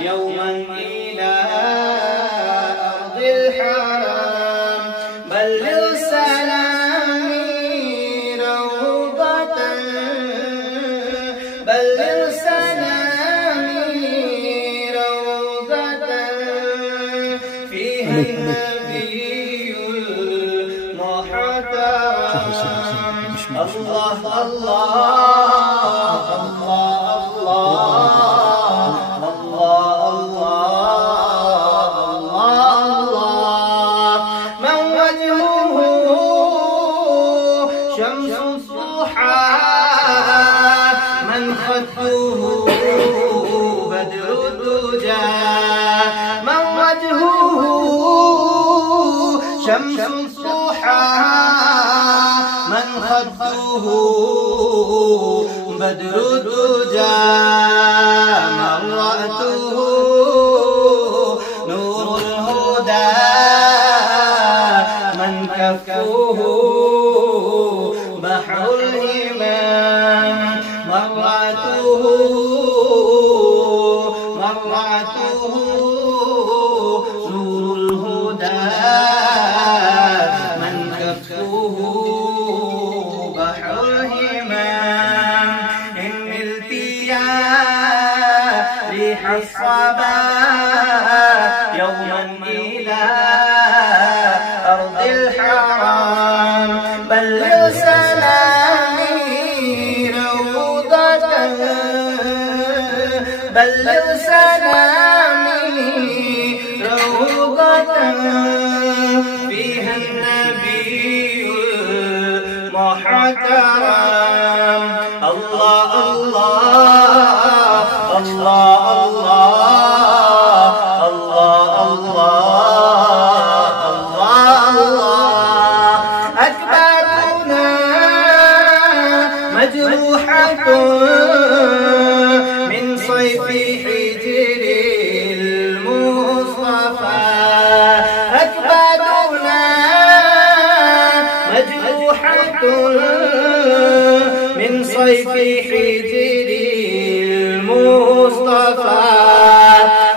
يوما إلى أرض الحرام بلغ سلامي روضة بلغ سلامي روضة فيها النبي المحترم الله الله شمس الضحى من خده بدر الدجى من وجهه شمس الضحى من خده بدر الدجى مرأته نور الهدى من كفه بحر الإيمان مرأته نور الهدى من كفه بحر الإيمان إن نلت يا ريح الصبا يوما إلى أرض الحرام بلغ سلامي روضة بلغ سلامي روضة فيها النبي المحترم الله الله الله الله الله أكبادنا مجروحة من صيف حجر المصطفى أكبادنا مجروحة من صيف حجر المصطفى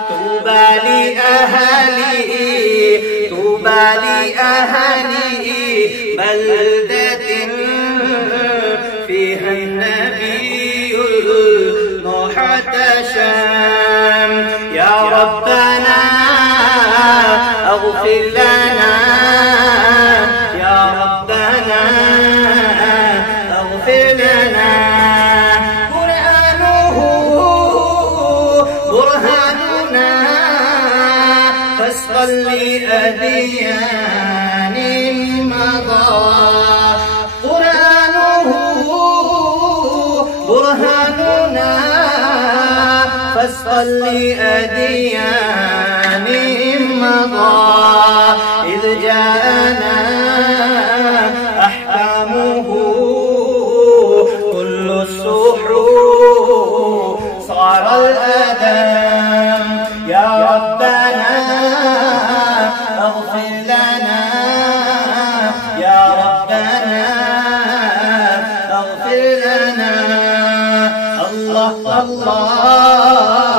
طوبى لأهله طوبى لأهله بلدة فيها النبي المحتشم يا ربنا اغفر لنا يا ربنا اغفر لنا قرآنه برهاننا فاسقا لأديان مضى قرآنه برهاننا فاسقا لأديان مضى إذ جاءنا أحكامه كل السحور صار الأدم يا ربنا اغفر لنا يا ربنا اغفر لنا الله الله